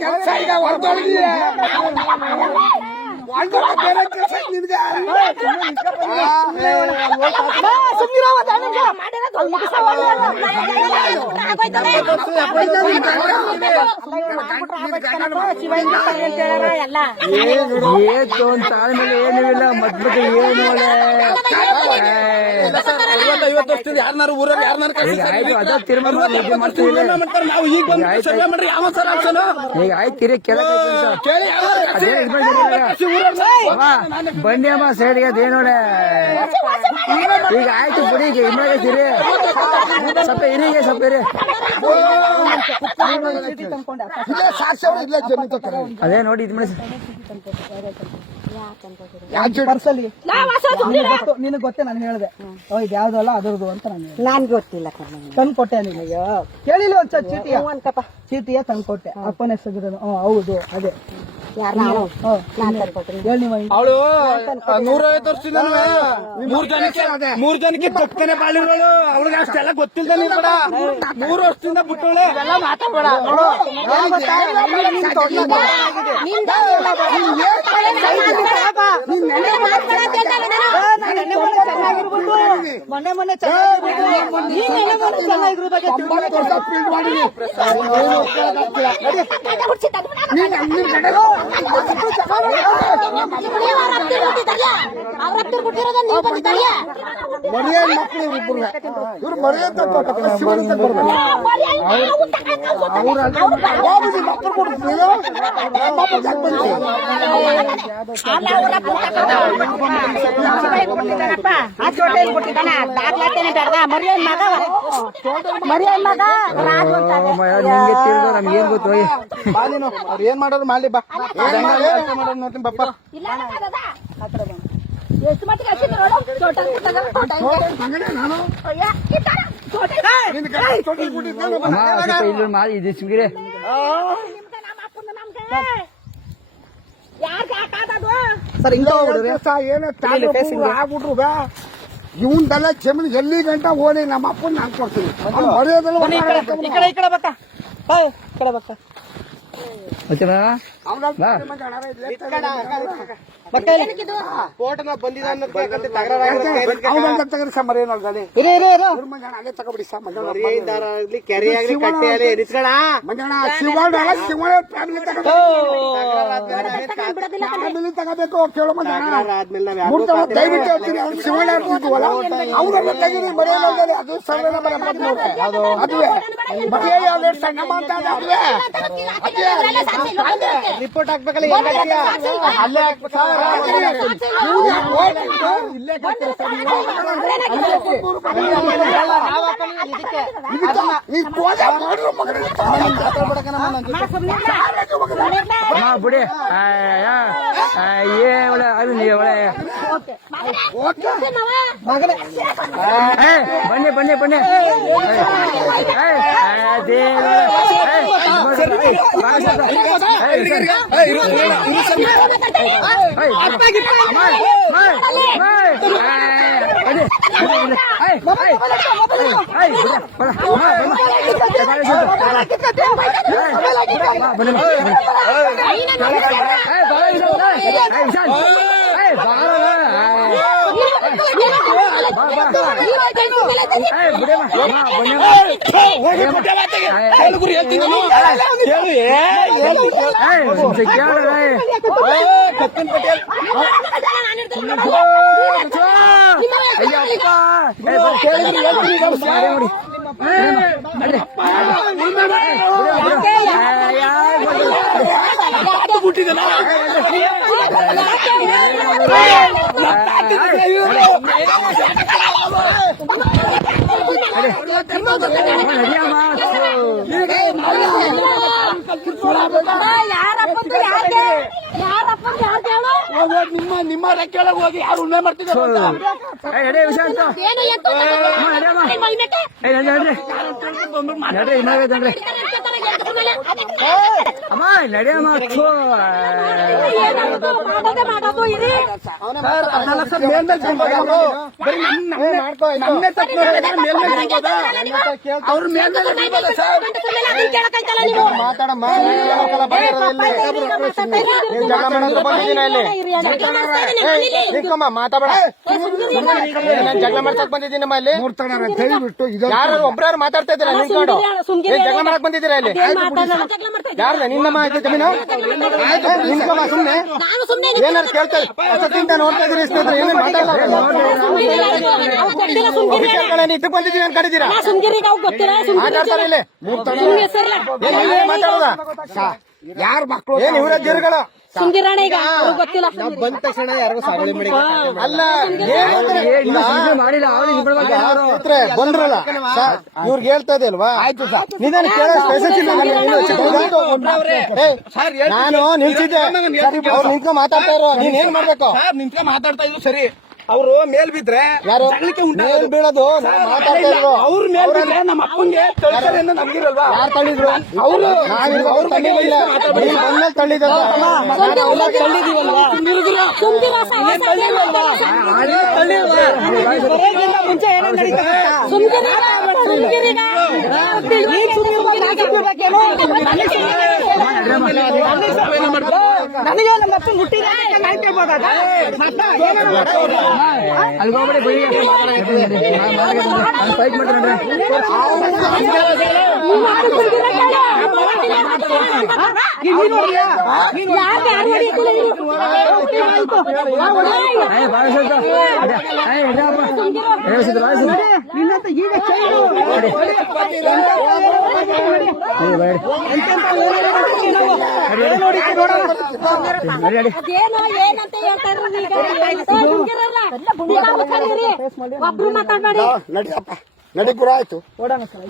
ಕೆಲಸ ಈಗ ಹೊರತೊಳಗಿಲ್ಲ ಬೇರೆ ಕೆಲಸ ನಿನ್ಗೆ ಏತು ಅಂತ ಆದ್ಮೇಲೆ ಏನೂ ಇಲ್ಲ ಮತ್ ಏನು 50 ವರ್ಷದಿಂದ ಯಾರನ್ನಾರು ಊರಲ್ಲಿ ಯಾರನ್ನಾರು ಅದ ತೀರ್ಮಾನ ನಾವು ಈಗ ಬಂದು ಸರ್ವೆ ಮಾಡ್ರಿ ಯಾವ ಸರ್ ಆಪ್ಷನ್ ಈಗ ಆಯ್ತಿರಿ ಬನ್ನಿ ಅಮ್ಮ ಸೈಡ್ಗೆ ಅದೇನೋಡೆ ಈಗ ಆಯ್ತು ಬಿಡಿ ಈಗ ಇಮ್ಮಾಗತ್ತೀರಿ ಸ್ವಲ್ಪ ಇರಿಗೆ ಸ್ವಲ್ಪ ಇರಿ ಅದೇ ನೋಡಿ ಇದು ಮಾಡಿ ನಿನಗ್ ಗೊತ್ತೇ ನಾನು ಹೇಳ್ದೆ ಇದು ಯಾವ್ದಲ್ಲ ಅದ್ರದ್ದು ಅಂತ ನನ್ ಗೊತ್ತಿಲ್ಲ ತಂದು ಕೊಟ್ಟೆ ನಿನಗೆ ಕೇಳಿಲ್ಲ ಒಂದ್ಸಲ ಚೀಟಿಯ ತಂದು ಕೊಟ್ಟೆ ಅಪ್ಪನ ಹೆಸರು ಹೌದು ಅದೇ ಅವಳು 150 ವರ್ಷದಿಂದ ಮೂರ್ ಜನಕ್ಕೆ ತಪ್ಪನೆ ಬಾಳಿರೋಳು ಅವಳಿಗೆ ಅಷ್ಟೆಲ್ಲ ಗೊತ್ತಿಲ್ಲ ನೀನ್ ಕೂಡ 3 ವರ್ಷದಿಂದ ಬಿಟ್ಟೋಳೆ ಎಲ್ಲ ಮಾತಾಡ್ಬೇಡ ಮೊನ್ನೆ ಚೆನ್ನಾಗಿರೋ ಬಗ್ಗೆ ಇವ್ರು ಮರ್ಯಾದ ನಮ್ಗೇನ್ ಗೊತ್ತು ಅವ್ರು ಏನ್ ಮಾಡೋದು ಮಾಡ್ಲಿ ಬಾ ಮಾಡೋದು ನೋಡ್ತೀನಿ ಬಪ್ಪ ಎಷ್ಟು ಮಟ್ಟಿಗೆ ಇಲ್ಲಿ ಮಾಡಿ ಇದು ಸಿಗಿರೆ ಸರ್ ಆಗ್ಬಿಟ್ರು ಇವನ್ದೆಲ್ಲ ಜಮೀನು ಎಲ್ಲಿ ಗಂಟ ಓಡಿ ನಮ್ಮ ಅಪ್ಪನ ನಾನು ಕೊಡ್ತೀನಿ ತಗೋಬೇಕು ಕೇಳೋ ದಯವಿಟ್ಟು ಹೇಳ್ತೀನಿ ಶಿವಣ್ಣ ಇರ್ತಿದ್ವಲ್ಲ ಅವರೆಲ್ಲ ತೆಗೀರಿ ಮರೆಯಲ್ಲ ಅದು ಸರ್ವೇನ ಅದುವೇ ಮರೆಯ ಸಣ್ಣ ಮಾತಾಡುವೆ ರಿಪೋರ್ಟ್ ಹಾಕ್ಬೇಕಲ್ಲ ಅಲ್ಲೇ ಬಿಡಿ ಒಳ್ಳೆ ಅದು ನೀವು ಒಳ್ಳೆ ಬನ್ನಿ ಬನ್ನಿ ಬನ್ನಿ ನಿಮ್ಮ ಕೆಳಗೆ ಹೋಗಿ ಯಾರು ಉಣ್ಣೆ ಮಾಡ್ತಿದ್ದಾರೆ ಅಮ್ಮ ನಡಿಯಮ್ಮ ಮಾಡೋದು ಇರಿ. ಸರ್ ಅದೆಲ್ಲ ಸರ್ ಮೇಲ್ಮೇಲ್ ತಿನ್ಬೋದು ಅವ್ರು. ಬರೀ ನನ್ನೇ ತಪ್ಪು ನೋಡಿದ್ರೆ ಮೇಲ್ಮೇಲ್ ತಿನ್ಬೋದಾ? ಅವ್ರ ಮೇಲ್ಮೇಲೆ ತಿನ್ಬೋದಾ ಸರ್? ಅದನ್ನ ಕೇಳಕ್ಕಾಯ್ತಲ್ಲ ನೀವು. ಮಾತಾಡಮ್ಮ ಏ, ಪಾಪ ಇದೆ, ಈಗ ಮಾತಾಡ್ತಾ ಇರಿ. ಜಗಳ ಮಾಡಕ್ಕೆ ಬಂದಿದ್ದೀನಿ ಇಲ್ಲಿ. ಜಗಳ ಮಾಡ್ತಾ ಇದೀನಿ ನಾನು ಇಲ್ಲಿ. ನಿಂತ್ಕೊಮ್ಮ, ಮಾತಾಡ. ಏ, ಸುಮ್ನಿರಿ. ನಾನು ಜಗಳ ಮಾಡ್ಸಕ್ ಬಂದಿದ್ದೀನಮ್ಮ ಇಲ್ಲಿ. ದಯವಿಟ್ಟು ಇದು ಯಾರು ಒಬ್ರು ಮಾತಾಡ್ತಾ ಇದ್ದೀರಾ ನಿಂತ್ಕೊಂಡು? ಸುಮ್ನಿರಿ. ಏನ್ ಜಗಳ ಮಾಡಕ್ ಬಂದಿದ್ದೀರಾ ಇಲ್ಲಿ? ಅದೇನ್ ಮಾತಾಡಲ್ಲ. ಜಗಳ ಮಾಡ್ತಾ ಇದ್ದೀನಿ. ಯಾರ್ದ ನಿನ್ನಮ್ಮ ಆಯ್ತು ಜಮೀನು? ನಿಂತ್ಕೊಮ್ಮ ಸುಮ್ನೆ. ನಾನು ಸುಮ್ನೆ ಏನಾರು ಕೇಳ್ತಾ ಅಷ್ಟೊತ್ತಿಂದ ನೋಡ್ತಾ ಇದ್ದೀರಿ ಸ್ನೇಹಿತರೆ, ಏನೇನು ಮಾತಾಡಲ್ಲ. ಇದಕ್ಕೆ ಬಂದಿದ್ದೀವಿ ಅಂತ ಕರೀತೀರಾ? ಸುಮ್ಗಿರಿಗೆ ಅವ್ರು ಗೊತ್ತಿಲ್ಲ. ಮಾತಾಡ್ತಾರೆ ಇಲ್ಲಿ. ಸುಮ್ಗೆ ಸರ್ಲ. ಏನ್ ಮಾತಾಡೋದ? ಯಾರ ಮಕ್ಕಳು ಏನ್ ಇವರ ಜೀರುಗಳ? ಸುಮ್ಗಿರಣ ಈಗ ಅವ್ರಿಗೆ ಗೊತ್ತಿಲ್ಲ. ಬಂದ ತಕ್ಷಣ ಯಾರಿಗೂ ಸಾವಳಿ ಮಾಡಿ ಅಲ್ಲ ಬಂದ್ರಲ್ಲ ಇವ್ರಿಗೆ ಹೇಳ್ತಾ ಇದೆ ಅಲ್ವಾ? ಆಯ್ತು ಸರ್. ನಿಧಾನ ಕೇಳೋ ಸ್ಪೇಸಸ್ ಇಲ್ಲ ನಾನು ನಿಲ್ಸಿದ್ದೆ. ಅವ್ರು ನಿಂತ್ಕೊಂಡು ಮಾತಾಡ್ತಾ ಇರೋ, ನೀನ್ ಏನ್ ಮಾಡ್ಬೇಕು? ಸರ್ ನಿಂತ್ಕೊಂಡು ಮಾತಾಡ್ತಾ ಇದ್ರು ಸರಿ. ಅವರು ಮೇಲ್ ಬಿದ್ರೆ ಯಾರು ಮೇಲ್ ಬೀಳೋದು? ನಾವ್ ಮಾತಾಡ್ತಾ ಇರೋ ಅವ್ರ ಮೇಲ್ ಬಿದ್ರೆ ನಮ್ಮ ಅಪ್ಪಂಗೆ ತಳ್ತಾರೆ ಅಂತ ನಮ್ಗಿರಲ್ವಾ? ಯಾರು ತಳ್ಳಿದ್ರು? ಅವರು ಅವ್ರು ತಳ್ಳಿಲ್ಲ. ನೀನ್ ಬಂದ್ಮೇಲೆ ತಳ್ಳಿದ್ರು. ಮುಂಚೆ ಏನೋ ನಡೀತಾ ನನಗೆ ನಮ್ಮ ಅಪ್ಪನ ಹುಟ್ಟಿದ ಕಾಯ್ತಾ ಇರ್ಬೋದಾದ ನಿನ್ನಂತ ಈಗ ಅದೇನೋ ಏನಂತ ಹೇಳ್ತಾರ ಒಬ್ರು ಮಾತಾಡ್ಬೇಡಿ. ನಡಿಯಪ್ಪ, ನಡಿ ಪುರ ಆಯ್ತು. ಓಡೋಣ ಸರ್.